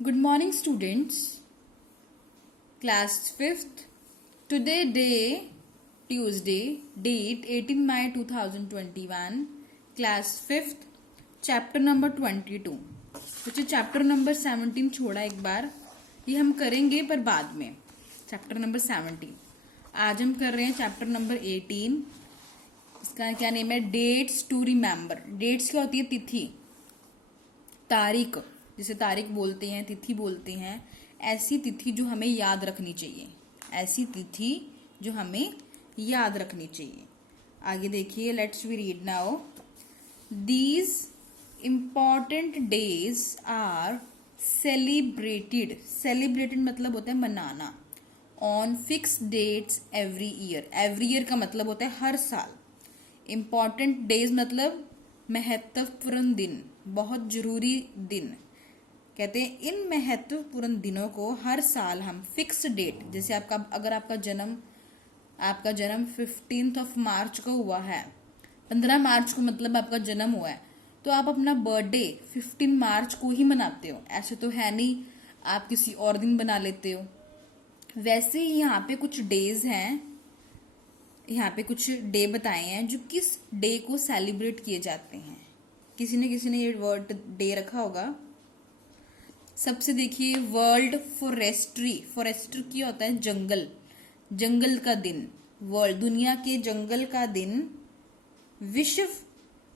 Good morning, students. Class 5th. Today, day Tuesday, date 18 May 2021. Class 5th. Chapter number 22. बच्चे chapter number 17 छोड़ा एक बार, ये हम करेंगे पर बाद में. Chapter number 17. आज हम कर रहे हैं चैप्टर नंबर 18. इसका क्या नेम है? Dates to remember. डेट्स क्या होती है? तिथि, तारीख, जिसे तारीख बोलते हैं, तिथि बोलते हैं. ऐसी तिथि जो हमें याद रखनी चाहिए, ऐसी तिथि जो हमें याद रखनी चाहिए. आगे देखिए, let's we read now. These important days are celebrated. Celebrated मतलब होता है मनाना. On fix dates every year. Every year का मतलब होता है हर साल. इम्पॉर्टेंट डेज मतलब महत्वपूर्ण दिन, बहुत जरूरी दिन. कहते हैं इन महत्वपूर्ण दिनों को हर साल हम फिक्स डेट, जैसे अगर आपका जन्म 15 मार्च को हुआ है, 15 मार्च को मतलब आपका जन्म हुआ है, तो आप अपना बर्थडे 15 मार्च को ही मनाते हो. ऐसे तो है नहीं आप किसी और दिन बना लेते हो. वैसे ही यहाँ पे कुछ डेज हैं, यहाँ पे कुछ डे बताए हैं जो किस डे को सेलिब्रेट किए जाते हैं. किसी ने ये वर्ड डे रखा होगा. सबसे देखिए, वर्ल्ड फॉरेस्ट्री. फॉरेस्ट्री क्या होता है? जंगल, जंगल का दिन. वर्ल्ड दुनिया के जंगल का दिन. विश्व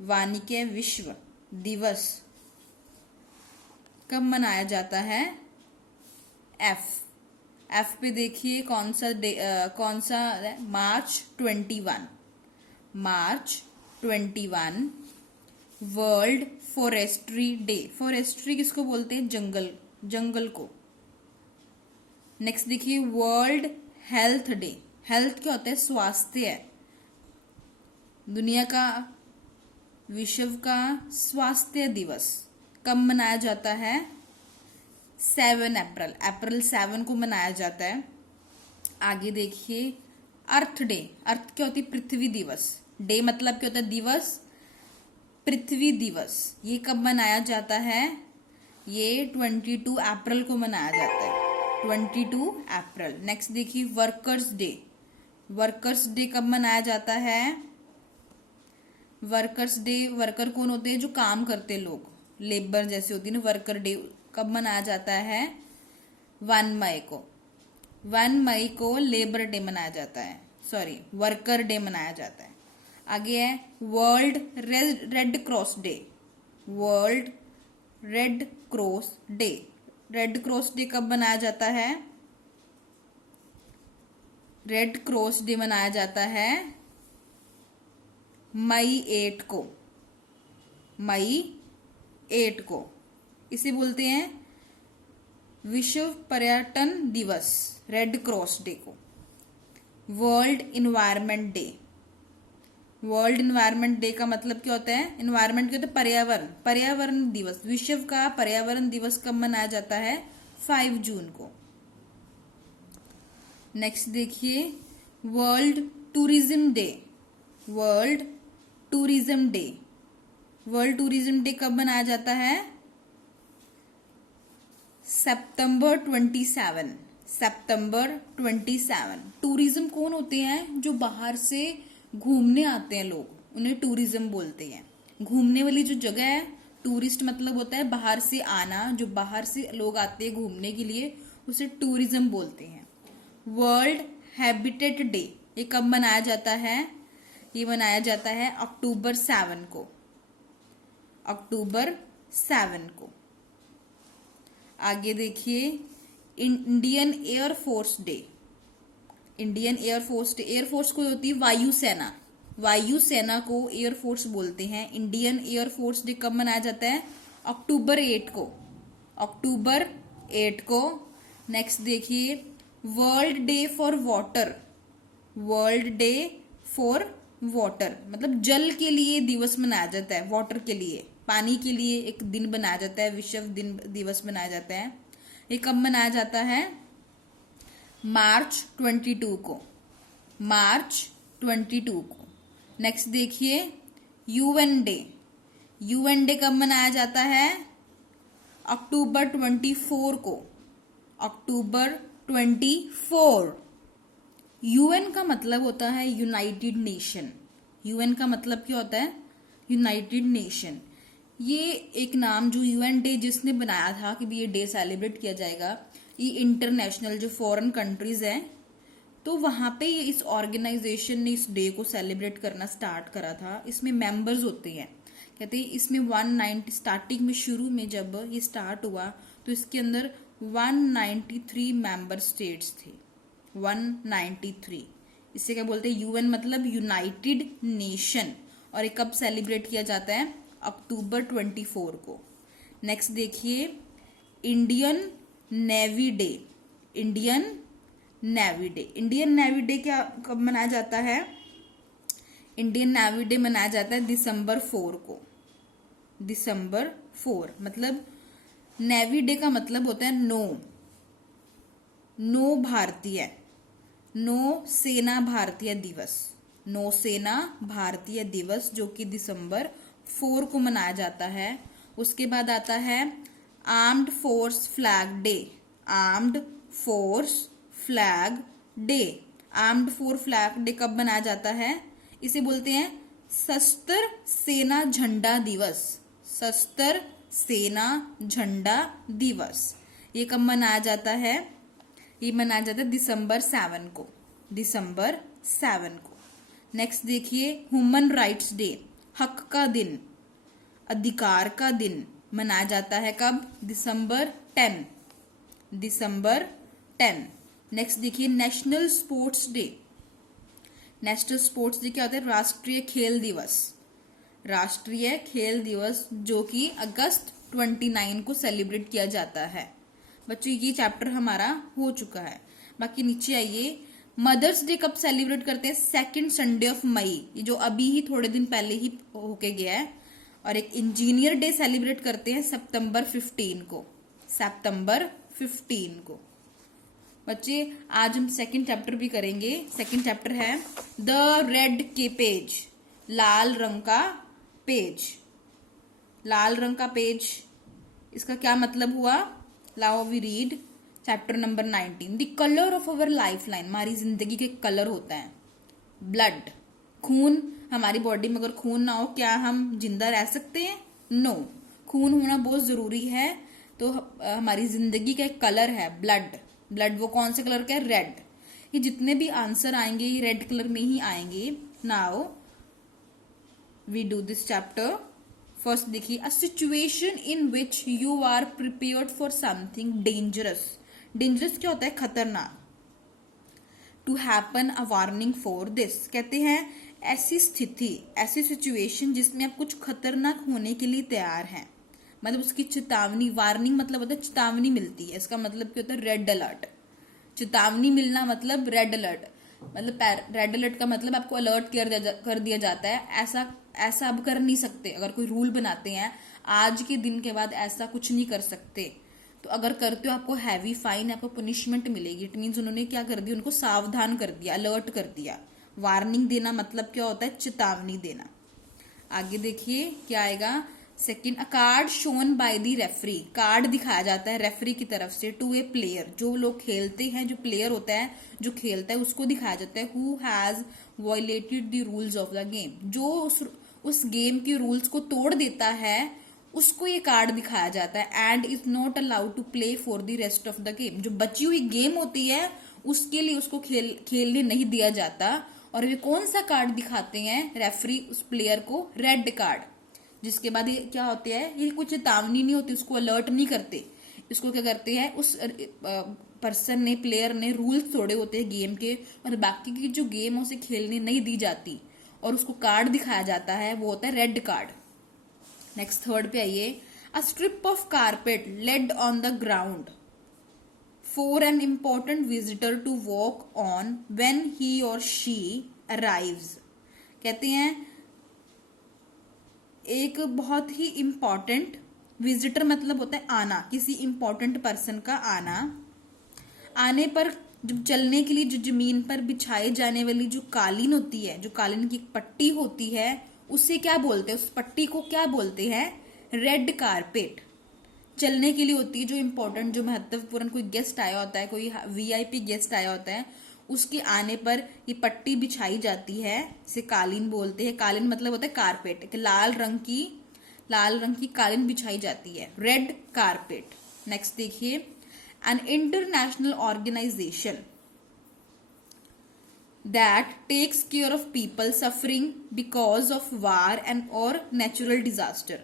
वानिकी विश्व दिवस कब मनाया जाता है? एफ पे देखिए कौन सा मार्च 21. मार्च 21 वर्ल्ड फॉरेस्ट्री डे. फॉरेस्ट्री किसको बोलते हैं? जंगल को. नेक्स्ट देखिए, वर्ल्ड हेल्थ डे. हेल्थ क्या होता है? स्वास्थ्य. दुनिया का, विश्व का स्वास्थ्य दिवस कब मनाया जाता है? 7 अप्रैल. अप्रैल 7 को मनाया जाता है. आगे देखिए, अर्थ डे. अर्थ क्या होती है? पृथ्वी दिवस. डे मतलब क्या होता है? दिवस. पृथ्वी दिवस ये कब मनाया जाता है? ये 22 अप्रैल को मनाया जाता है. 22 अप्रैल. नेक्स्ट देखिए, वर्कर्स डे. वर्कर्स डे कब मनाया जाता है? वर्कर्स डे, वर्कर कौन होते हैं? जो काम करते लोग, लेबर जैसे होती है ना. वर्कर डे कब मनाया जाता है? 1 मई को. 1 मई को लेबर डे मनाया जाता है, सॉरी वर्कर डे मनाया जाता है. आगे है world red cross day. World red cross day. Red cross day कब मनाया जाता है? रेड क्रॉस डे मनाया जाता है मई 8 को. मई 8 को. इसे बोलते हैं विश्व पर्यटन दिवस, रेड क्रॉस डे को. World environment day. World environment day का मतलब क्या होता है? इन्वायरमेंट क्या होता है? पर्यावरण. पर्यावरण दिवस. विश्व का पर्यावरण दिवस कब मनाया जाता है? 5 जून को. नेक्स्ट देखिए, world tourism day. World tourism day. World tourism day कब मनाया जाता है? सितंबर 27. सितंबर 27. टूरिज्म कौन होते हैं? जो बाहर से घूमने आते हैं लोग, उन्हें टूरिज्म बोलते हैं. घूमने वाली जो जगह है, टूरिस्ट मतलब होता है बाहर से आना. जो बाहर से लोग आते हैं घूमने के लिए, उसे टूरिज्म बोलते हैं. वर्ल्ड हैबिटेट डे ये कब मनाया जाता है? ये मनाया जाता है अक्टूबर 7 को. अक्टूबर 7 को. आगे देखिए, Indian air force day. Indian air force day. Air force को होती है वायुसेना. वायुसेना को एयरफोर्स बोलते हैं. इंडियन एयरफोर्स डे कब मनाया जाता है? अक्टूबर 8 को. अक्टूबर 8 को. नेक्स्ट देखिए, world day for water. World day for water मतलब जल के लिए दिवस मनाया जाता है. वाटर के लिए, पानी के लिए एक दिन बनाया जाता है, विश्व दिन दिवस मनाया जाता है. ये कब मनाया जाता है? मार्च 22 को. मार्च 22 को. नेक्स्ट देखिए, यूएन डे. यूएन डे कब मनाया जाता है? अक्टूबर 24 को, अक्टूबर 24। यूएन का मतलब होता है यूनाइटेड नेशन। यूएन का मतलब क्या होता है? United nation. ये एक नाम जो यूएन डे जिसने बनाया था कि ये डे सेलिब्रेट किया जाएगा, ये इंटरनेशनल जो फॉरेन कंट्रीज हैं, तो वहां पे इस ऑर्गेनाइजेशन ने इस डे को सेलिब्रेट करना स्टार्ट करा था। इसमें मेंबर्स होते हैं, कहते हैं इसमें 190 स्टार्टिंग में, शुरू में जब ये स्टार्ट हुआ तो इसके अंदर 193 मेंबर स्टेट्स थे। 193। इससे क्या बोलते हैं? यूएन मतलब यूनाइटेड नेशन। और ये कब सेलिब्रेट किया जाता है? अक्टूबर 24 को। नेक्स्ट देखिए, Indian navy day. Indian navy day. Indian navy day क्या कब मनाया जाता है? इंडियन नेवी डे मनाया जाता है दिसंबर 4 को। दिसंबर 4 मतलब नेवी डे का मतलब होता है नो भारतीय, नौ सेना भारतीय दिवस। नौसेना भारतीय दिवस जो कि दिसंबर 4 को मनाया जाता है। उसके बाद आता है armed force flag day. Armed force flag day. Armed force flag day कब मनाया जाता है? इसे बोलते हैं सशस्त्र सेना झंडा दिवस। सशस्त्र सेना झंडा दिवस। ये कब मनाया जाता है? ये मनाया जाता है दिसंबर 7 को। दिसंबर 7 को। नेक्स्ट देखिए, ह्यूमन राइट्स डे। हक का दिन, अधिकार का दिन मनाया जाता है कब? दिसंबर 10। दिसंबर 10। नेक्स्ट देखिए, national sports day. National sports day क्या होता है? राष्ट्रीय खेल दिवस। राष्ट्रीय खेल दिवस जो कि अगस्त 29 को सेलिब्रेट किया जाता है। बच्चों ये चैप्टर हमारा हो चुका है। बाकी नीचे आइए, मदर्स डे कब सेलिब्रेट करते हैं? Second Sunday of May. ये जो अभी ही थोड़े दिन पहले ही होके गया है। और एक इंजीनियर डे सेलिब्रेट करते हैं सितंबर 15 को। सितंबर 15 को। बच्चे आज हम सेकंड चैप्टर भी करेंगे। सेकंड चैप्टर है द रेड के पेज। लाल रंग का पेज। लाल रंग का पेज, इसका क्या मतलब हुआ? लाओ we read chapter number 19। The colour of our life line. हमारी जिंदगी के कलर होता है ब्लड, खून। हमारी बॉडी में अगर खून ना हो क्या हम जिंदा रह सकते हैं? नो। खून होना बहुत जरूरी है। तो हमारी जिंदगी का एक कलर है ब्लड। ब्लड वो कौन से कलर का है? रेड। ये जितने भी आंसर आएंगे ये रेड कलर में ही आएंगे। Now we do this chapter. First देखिए, a situation in which you are prepared for something dangerous. Dangerous क्या होता है? खतरनाक। To happen a warning for this. कहते हैं ऐसी स्थिति, ऐसी सिचुएशन जिसमें आप कुछ खतरनाक होने के लिए तैयार हैं, मतलब उसकी चेतावनी। वार्निंग मतलब होता है चेतावनी मिलती है। इसका मतलब क्या होता है? Red alert. चेतावनी मिलना मतलब रेड अलर्ट। मतलब रेड अलर्ट का मतलब आपको अलर्ट कर दिया जाता है। ऐसा अब कर नहीं सकते। अगर कोई रूल बनाते हैं आज के दिन के बाद ऐसा कुछ नहीं कर सकते, तो अगर करते हो आपको हैवी फाइन, आपको पनिशमेंट मिलेगी। इट मीन्स उन्होंने क्या कर दिया? उनको सावधान कर दिया, अलर्ट कर दिया। वार्निंग देना मतलब क्या होता है? चेतावनी देना। आगे देखिए क्या आएगा। Second, a card shown by the referee. Card दिखाया जाता है रेफरी की तरफ से टू ए प्लेयर। जो लोग खेलते हैं, जो प्लेयर होता है जो खेलता है, उसको दिखाया जाता है who has violated the rules of the game. जो उस गेम के रूल्स को तोड़ देता है उसको ये कार्ड दिखाया जाता है। And is not allowed to play for the rest of the game. जो बची हुई गेम होती है उसके लिए उसको खेलने नहीं दिया जाता। और वे कौन सा कार्ड दिखाते हैं रेफरी उस प्लेयर को? Red card. जिसके बाद ये क्या होते हैं? ये कुछ चेतावनी नहीं होती, उसको अलर्ट नहीं करते। इसको क्या करते हैं? उस पर्सन ने, प्लेयर ने रूल्स तोड़े होते हैं गेम के, और बाकी की जो गेम है उसे खेलने नहीं दी जाती और उसको कार्ड दिखाया जाता है, वो होता है रेड कार्ड। नेक्स्ट थर्ड पे आइए, a strip of carpet laid on the ground for an important visitor to walk on when he or she arrives. कहते हैं एक बहुत ही इंपॉर्टेंट विजिटर मतलब होता है आना, किसी इंपॉर्टेंट पर्सन का आना। आने पर जब चलने के लिए जो जमीन पर बिछाई जाने वाली जो कालीन होती है, जो कालीन की एक पट्टी होती है, उसे क्या बोलते हैं? उस पट्टी को क्या बोलते हैं? Red carpet. चलने के लिए होती है, जो इम्पोर्टेंट, जो महत्वपूर्ण कोई गेस्ट आया होता है, कोई वीआईपी गेस्ट आया होता है, उसके आने पर ये पट्टी बिछाई जाती है, इसे कालीन बोलते हैं। कालीन मतलब होता है कारपेट, एक लाल रंग की कालीन बिछाई जाती है, रेड कारपेट। नेक्स्ट देखिए, an international organization that takes care of people suffering because of war and or natural disaster।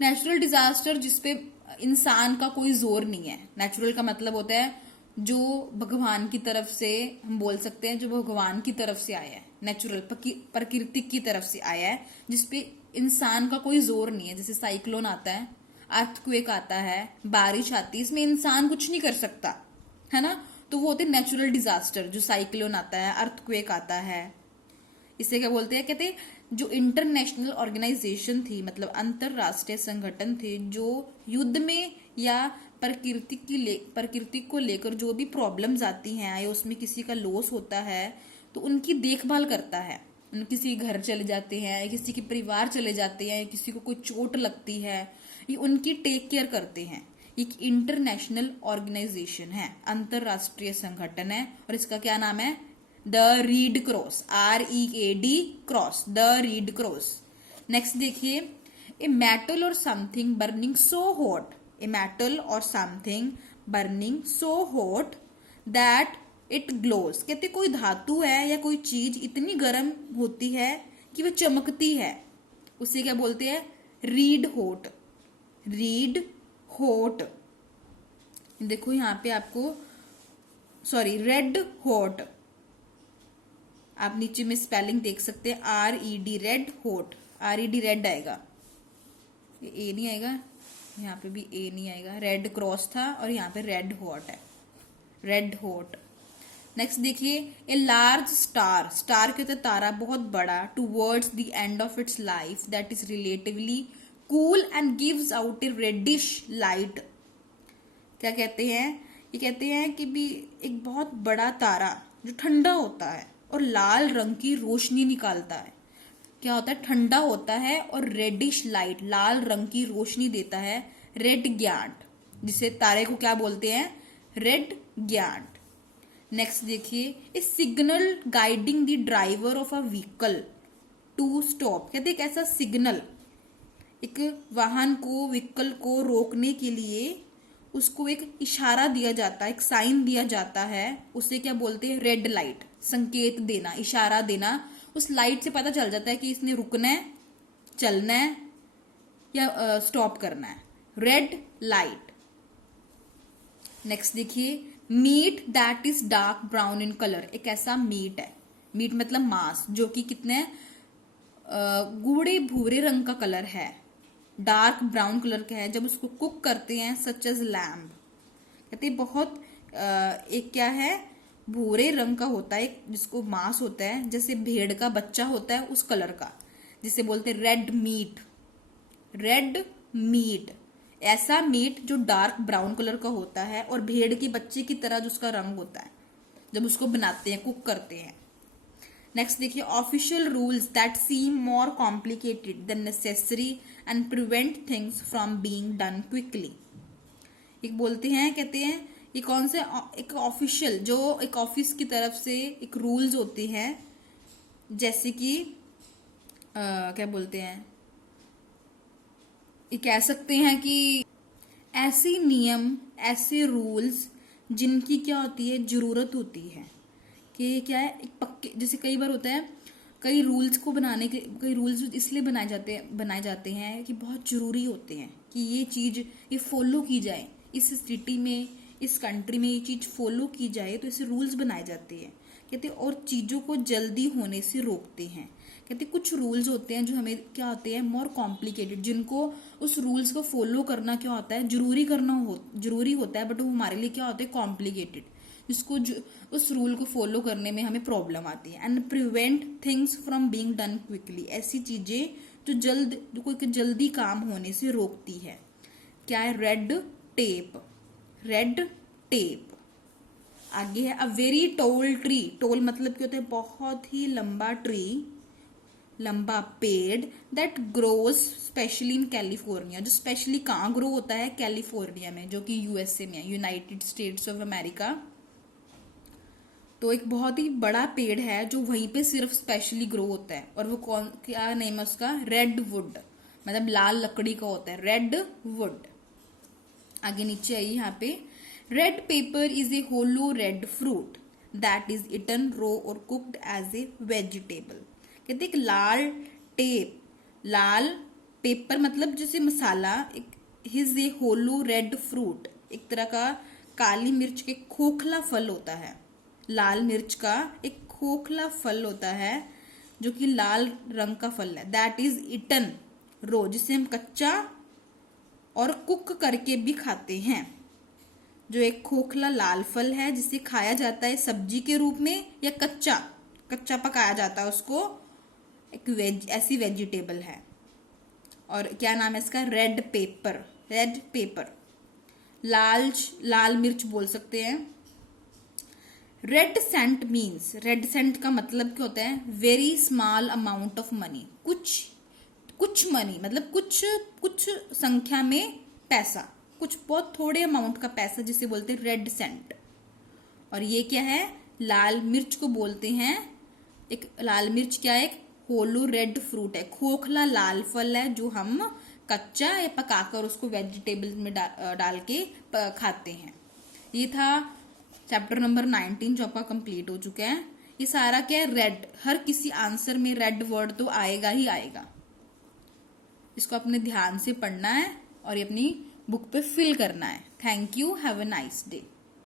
Natural disaster जिसपे इंसान का कोई जोर नहीं है। नेचुरल का मतलब होता है जो भगवान की तरफ से, हम बोल सकते हैं जो भगवान की तरफ से आया है, नेचुरल प्रकृति की तरफ से आया है, जिसपे इंसान का कोई जोर नहीं है। जैसे साइक्लोन आता है, अर्थक्वेक आता है, बारिश आती है, इसमें इंसान कुछ नहीं कर सकता, है ना। तो वो होते हैं नेचुरल डिजास्टर, जो साइक्लोन आता है, अर्थक्वेक आता है। इसे क्या बोलते हैं, कहते हैं जो इंटरनेशनल ऑर्गेनाइजेशन थी, मतलब अंतरराष्ट्रीय संगठन थे, जो युद्ध में या प्रकृति को लेकर जो भी प्रॉब्लम्स आती हैं, या उसमें किसी का लॉस होता है तो उनकी देखभाल करता है। किसी के घर चले जाते हैं, या किसी के परिवार चले जाते हैं, या किसी को कोई चोट लगती है, ये उनकी टेक केयर करते हैं। एक इंटरनेशनल ऑर्गेनाइजेशन है, अंतरराष्ट्रीय संगठन है, और इसका क्या नाम है, the read cross, READ cross, the read cross. Next देखिए, a metal or something burning so hot, a metal or something burning so hot that it glows. कहते कोई धातु है या कोई चीज इतनी गर्म होती है कि वह चमकती है, उसे क्या बोलते हैं, रीड हॉट, रीड हॉट। देखो यहाँ पे आपको, सॉरी, रेड हॉट, आप नीचे में स्पेलिंग देख सकते हैं, RED, red hot, RED red आएगा, ये ए नहीं आएगा, यहाँ पे भी ए नहीं आएगा, रेड क्रॉस था और यहाँ पे रेड हॉट है, रेड हॉट। नेक्स्ट देखिए, ए लार्ज स्टार, स्टार कहते तारा, बहुत बड़ा, towards the end of its life that is relatively cool and gives out a reddish light. क्या कहते हैं, ये कहते हैं कि भी एक बहुत बड़ा तारा जो ठंडा होता है और लाल रंग की रोशनी निकालता है। क्या होता है, ठंडा होता है और रेडिश लाइट, लाल रंग की रोशनी देता है, रेड ग्याट, जिसे तारे को क्या बोलते हैं, रेड ग्याट। नेक्स्ट देखिए, a signal guiding the driver of a vehicle to stop. कहते एक ऐसा सिग्नल, एक वाहन को, व्हीकल को रोकने के लिए उसको एक इशारा दिया जाता है, एक साइन दिया जाता है, उसे क्या बोलते हैं, रेड लाइट, संकेत देना, इशारा देना। उस लाइट से पता चल जाता है कि इसने रुकना है, चलना है या स्टॉप करना है, रेड लाइट। नेक्स्ट देखिए, meat that is dark brown in colour. एक ऐसा मीट है, मीट मतलब मांस, जो कि कितने गूढ़े भूरे रंग का कलर है, डार्क ब्राउन कलर का है, जब उसको कुक करते हैं, सच एज लैम्ब। कहते हैं बहुत एक क्या है, भूरे रंग का होता है, जिसको मांस होता है, जैसे भेड़ का बच्चा होता है उस कलर का, जिसे बोलते हैं रेड मीट, रेड मीट। ऐसा मीट जो डार्क ब्राउन कलर का होता है और भेड़ के बच्चे की तरह जो उसका रंग होता है, जब उसको बनाते हैं, कुक करते हैं। नेक्स्ट देखिए, official rules that seem more complicated than necessary and prevent things from being done quickly. एक बोलते हैं, कहते हैं ये कौन से, एक ऑफिशियल, जो एक ऑफिस की तरफ से एक रूल्स होते हैं, जैसे कि क्या बोलते हैं, ये कह सकते हैं कि ऐसे नियम, ऐसे रूल्स जिनकी क्या होती है, जरूरत होती है, कि क्या है, एक पक्के, जैसे कई बार होता है, कई रूल्स को बनाने के, कई रूल्स इसलिए बनाए जाते हैं कि बहुत जरूरी होते हैं कि ये चीज, ये फॉलो की जाए, इस सिटी में, इस कंट्री में ये चीज फॉलो की जाए, तो ऐसे रूल्स बनाए जाते हैं। कहते और चीजों को जल्दी होने से रोकते हैं। कहते कुछ रूल्स होते हैं जो हमें क्या होते हैं, मोर कॉम्प्लिकेटेड, जिनको उस रूल्स को फॉलो करना क्या होता है, जरूरी होता है, बट वो हमारे लिए क्या होता है, कॉम्प्लिकेटेड, जिसको उस रूल को फॉलो करने में हमें प्रॉब्लम आती है। And prevent things from being done quickly, ऐसी चीजें जो कोई जल्दी काम होने से रोकती है। क्या है, रेड टेप, रेड टेप। आगे है, a very tall tree, tall मतलब क्या होता है, बहुत ही लंबा ट्री, लंबा पेड़ that grows specially in California, जो स्पेशली कहाँ ग्रो होता है, कैलिफोर्निया में, जो कि यूएसए में है, यूनाइटेड स्टेट्स ऑफ अमेरिका। तो एक बहुत ही बड़ा पेड़ है जो वहीं पे सिर्फ स्पेशली ग्रो होता है, और वो कौन, क्या नेम है उसका, रेड वुड, मतलब लाल लकड़ी का होता है, रेड वुड। आगे नीचे आइए यहाँ पे, red pepper is a hollow red fruit that is eaten raw or cooked as a vegetable. कहते एक लाल पेपर मतलब जैसे मसाला, एक हिज ए होलो रेड फ्रूट, एक तरह का काली मिर्च के खोखला फल होता है, लाल मिर्च का एक खोखला फल होता है जो कि लाल रंग का फल है, दैट इज इटन रो, जिसे हम कच्चा और कुक करके भी खाते हैं। जो एक खोखला लाल फल है जिसे खाया जाता है सब्जी के रूप में या कच्चा पकाया जाता है उसको, एक ऐसी वेजिटेबल है। और क्या नाम है इसका, रेड पेपर, लाल मिर्च बोल सकते हैं। Red cent means, red cent का मतलब क्या होता है, very small amount of money, कुछ मनी मतलब कुछ संख्या में पैसा, कुछ बहुत थोड़े अमाउंट का पैसा जिसे बोलते हैं रेड सेंट। और ये क्या है, लाल मिर्च को बोलते हैं, एक लाल मिर्च क्या है, एक होलो रेड फ्रूट है, खोखला लाल फल है जो हम कच्चा या पकाकर उसको वेजिटेबल में डाल के खाते हैं। ये था चैप्टर नंबर 19 जो आपका कंप्लीट हो चुका है। ये सारा क्या है, रेड, हर किसी आंसर में रेड वर्ड तो आएगा ही आएगा। इसको अपने ध्यान से पढ़ना है और ये अपनी बुक पे फिल करना है। Thank you, have a nice day.